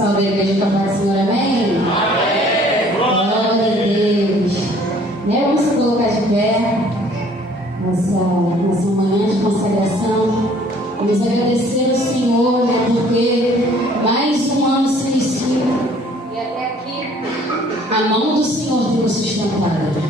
pessoal da igreja com a paz do Senhor, amém? Amém! Glória a Deus! Vamos se colocar de pé nessa manhã de consagração. Vamos agradecer ao Senhor, porque mais um ano se inicia e até aqui a mão do Senhor tem nos sustentado.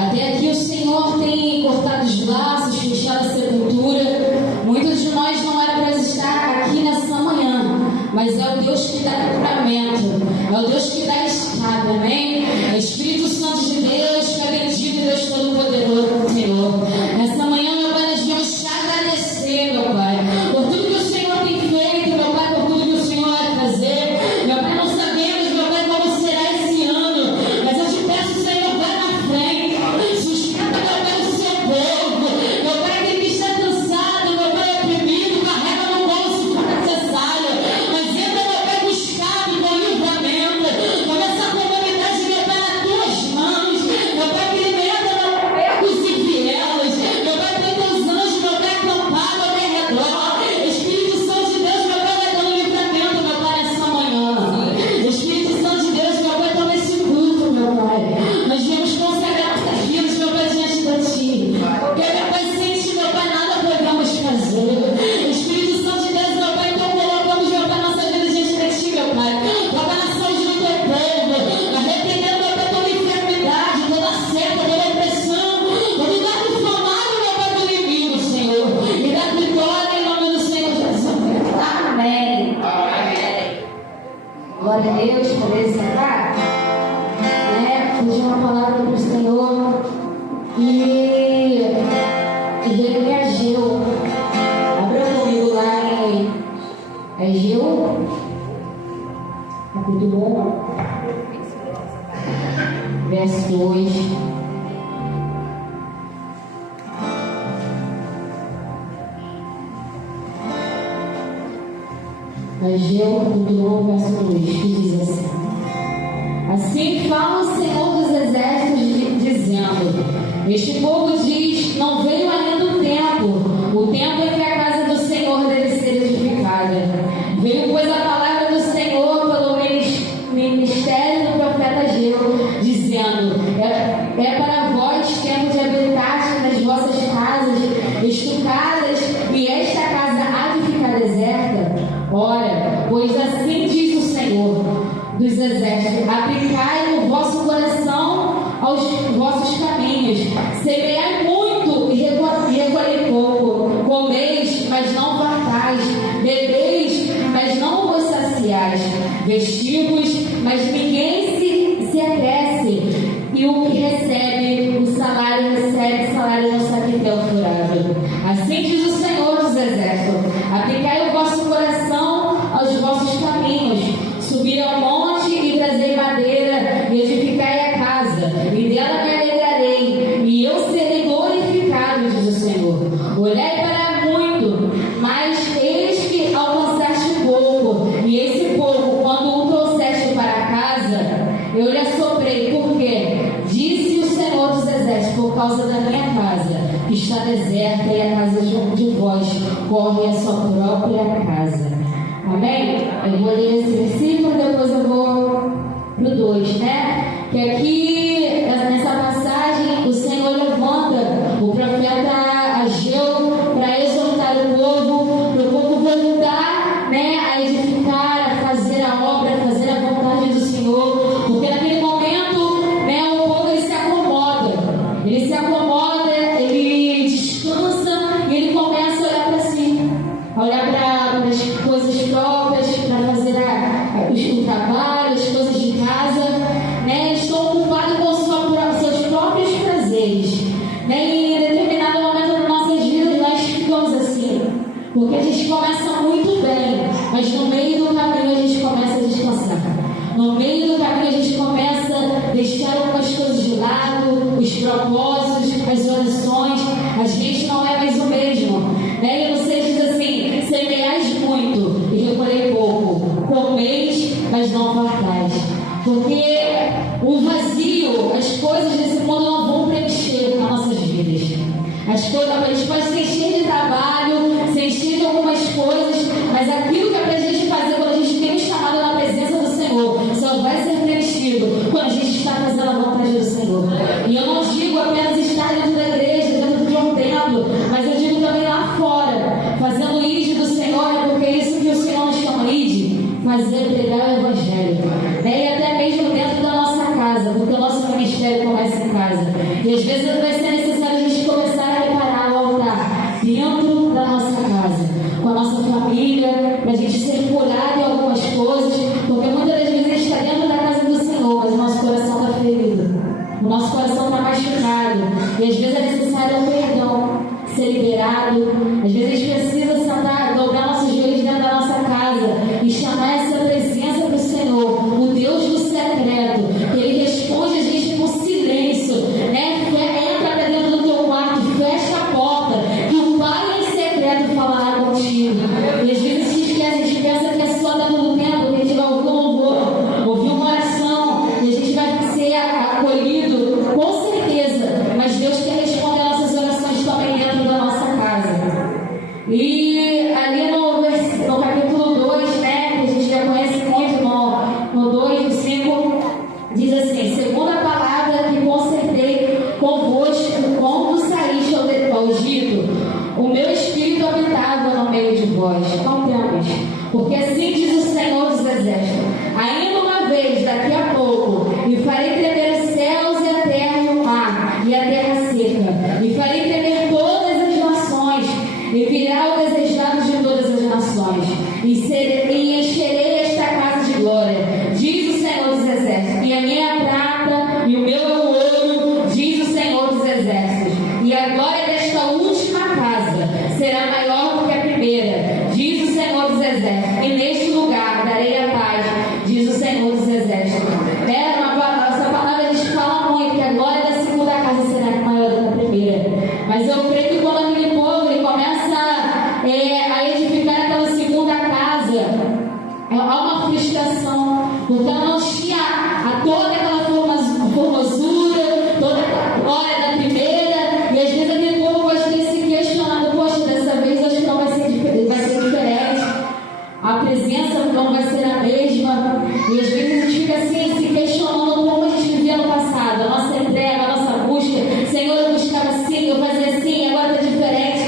Até aqui o Senhor tem cortado os laços, fechado a sepultura. Muitos de nós não era para estar aqui nessa manhã, mas é o Deus que dá livramento, é o Deus que dá escada, amém? É o Espírito Santo de Deus, que é bendito Deus Todo-Poderoso, Senhor. Nessa manhã, meu Pai, nós viemos te agradecer, meu Pai, por tudo que o Senhor tem feito, meu Pai, por tudo que o Senhor vai fazer. Meu Pai, não sabemos, meu Pai, como será esse ano, mas eu te peço, Senhor, vai na frente, sustenta, meu Pai, o seu povo, meu Pai, aquele que está cansado, meu Pai, oprimido, carrega no colo se for necessário, mas entra, meu Pai, buscado com livramento, com essa comunidade, meu Pai, nas tuas mãos, meu Pai, que alimenta, meu Pai, pecos e vielas, meu Pai, tem teus anjos, meu Pai, acampado ao meu redor. Espírito Santo de Deus, meu Pai, vai dando livramento, meu Pai, nessa manhã. Espírito Santo de Deus, meu Pai, toma esse culto, meu Pai. Nós viemos consagrar nossas vidas, meu Pai, diante de Ti. Porque, meu Pai, sem Ti, meu Pai, nada podemos fazer. Espírito Santo de Deus, meu Pai, então colocamos, meu Pai, nossa vida diante de Ti, meu Pai. Toca na saúde do Teu povo, arrependendo, meu Pai, toda enfermidade, toda seta, toda opressão, todo dardo inflamado, meu Pai, do inimigo, Senhor. E dá vitória em nome do Senhor Jesus. Amém. Amém. Glória a Deus, poder sentar. Pedir uma palavra para o Senhor e veio em Ageu. Abra comigo lá em Ageu, capítulo 1, verso 2. Ageu, capítulo 1, verso 2, que diz assim: Assim fala o Senhor dos Exércitos, dizendo: Este povo diz, não veio ainda o tempo em que a casa do Senhor deve ser edificada. Veio, pois, a palavra do Senhor pelo ministério do profeta Ageu, dizendo: É para vós tempo de habitar nas vossas casas estucadas, e esta casa há de ficar deserta. Ora, pois assim diz o Senhor dos Exércitos: aplicai o vosso coração aos vossos caminhos, semeai muito e recolhei pouco, comeis, mas não fartais, bebeis, mas não vos saciais, vestivos, mas ninguém se aquece, e o que recebe o salário no saquetel furado. Assim diz o Senhor dos Exércitos: aplicai o vosso coração aos vossos caminhos, subir ao monte e trazei madeira, e edificai a casa, e dela me alegrarei, e eu serei glorificado, diz o Senhor. Olhai para muito, mas eis que alcançaste pouco, e esse pouco, quando o trouxeste para casa, eu lhe assoprei. Por quê? Disse o Senhor dos Exércitos: por causa da minha casa, que está deserta, e a casa de vós corre a sua própria casa. Amém? Eu vou ler esse versículo, depois eu vou pro 2, né? Que aqui, nessa passagem, o Senhor levanta o profeta Ageu para exortar o povo, para o povo voltar, né, a edificar, a fazer a obra, a fazer a vontade do Senhor, porque naquele momento, né, o povo ele se acomoda, ele descansa e ele começa a olhar para si, a olhar para as coisas próprias, para fazer o trabalho, as coisas de casa, né? Estão ocupados com seus próprios prazeres, né? E em determinado momento das nossas vidas nós ficamos assim, porque a gente começa muito bem, mas no meio do caminho a gente começa a descansar. No meio do caminho a gente começa a deixar algumas coisas de lado, os propósitos, as orações, a gente não é mais o mesmo, né? E você diz assim: semeais muito e recolhei pouco, comeis, mas não fartais. Porque o vazio, as coisas desse mundo não vão preencher as nossas vidas. As coisas, a gente pode se encher de trabalho, se encher de algumas coisas, mas aquilo que é pra gente fazer quando a gente tem um chamado na presença casa. E às vezes vai ser necessário a gente começar a preparar o altar dentro da nossa casa, com a nossa família, para a gente ser curado em algumas coisas, porque muitas das vezes a gente está dentro da casa do Senhor, mas o nosso coração está ferido, o nosso coração está machucado, e às vezes é necessário o perdão ser liberado. Às vezes a gente precisa sentar, dobrar nossos joelhos dentro da nossa casa e chamar essa presença para o Senhor, o Deus do secreto, que Ele responde a gente com silêncio, né? Entra para dentro do teu quarto, fecha a porta, que o Pai em secreto falará contigo. E às vezes a gente pensa que é só dentro do tempo que a gente vai ouvir um louvor, ouvir uma oração, e a gente vai ser acolhido, com certeza, mas Deus quer responder as nossas orações também dentro da nossa casa. E ali no capítulo 2, né, que a gente já conhece muito, no 2, no 5, diz assim: segunda palavra que consertei convosco quando saíste ao Egito, o meu espírito habitava no meio de vós. Contemos, porque assim diz o Senhor dos Exércitos: ainda uma vez, daqui a pouco, e farei tremer os céus e a terra e o mar, e a terra seca, e farei tremer todas as nações, e virá o desejado de todas as nações, e encherei esta casa de glória, diz o Senhor dos Exércitos, e a minha prata e o meu ouro, diz o Senhor dos Exércitos, e a glória desta última casa será maior do que a primeira, diz o Senhor dos Exércitos, e neste lugar darei a paz, diz o Senhor dos Exércitos. Essa palavra diz, fala muito que a glória da segunda casa será maior do que a primeira, mas eu creio que quando aquele povo ele começa a edificar aquela segunda casa, há uma frustração, porque ela não tinha toda aquela formosura, toda a glória da primeira, e às vezes aquele povo pode ter se questionado: poxa, dessa vez acho que não vai ser diferente, a presença não vai ser a mesma, e às vezes a gente fica assim, se questionando como a gente vivia no passado, a nossa entrega, a nossa busca. Senhor, eu buscava assim, eu fazia assim, agora está diferente,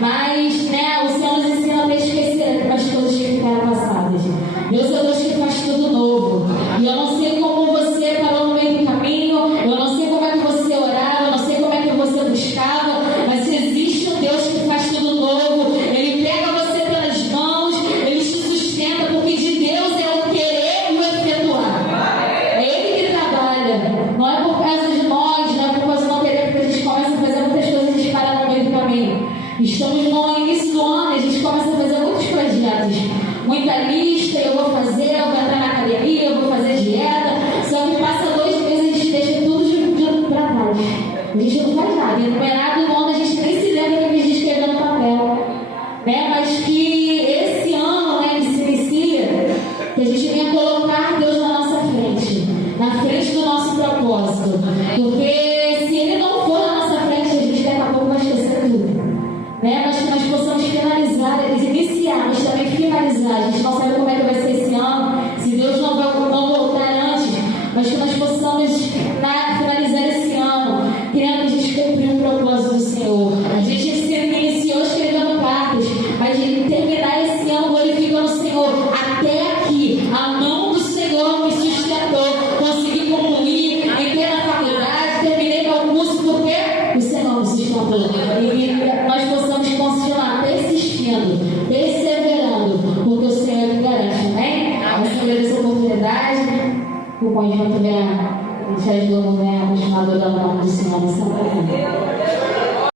mas né, o Senhor nos ensina a esquecer as coisas que ficaram passadas. Deus é Deus que faz tudo novo, e eu não sei como você parou no meio do caminho, eu não sei como é que você orava, eu não sei como é que você buscava, mas existe um Deus que faz tudo novo. Ele pega você pelas mãos, Ele te sustenta, porque de Deus é o querer e o efetuar. É Ele que trabalha, não é por causa de nós, não é por causa de não querer, porque a gente começa a fazer muitas coisas e a gente para no meio do caminho. Estamos no início do ano e a gente começa a fazer muitos projetos, muita lista, eu vou fazer, eu vou entrar na academia, eu vou fazer dieta, só que passa 2 meses e a gente deixa tudo para trás. A gente não faz nada, e no meio do ano a gente nem se lembra que a gente escreveu no papel, né? Mas que esse ano, né, que se inicia, que a gente venha colocar Deus na nossa frente, na frente do nosso propósito, porque se Ele não for na nossa frente, a gente daqui a pouco vai esquecer tudo, né? Mas que nós possamos finalizar, iniciar, mas também finalizar. A gente não sabe como é que vai ser esse ano, se Deus não voltar antes, mas que nós possamos finalizar esse ano querendo a gente cumprir o propósito do Senhor. A gente iniciou escrevendo cartas, mas terminar esse ano glorificando o Senhor. Até aqui, a mão do Senhor me sustentou, consegui concluir, entrei na faculdade, terminei meu curso, porque o Senhor me sustentou. E nós possamos continuar persistindo, perseverando, porque o Senhor me garante, amém? Nós agradeço a oportunidade, o conjunto venha, te ajudou, venha continuar adorando o nome do Senhor nessa manhã.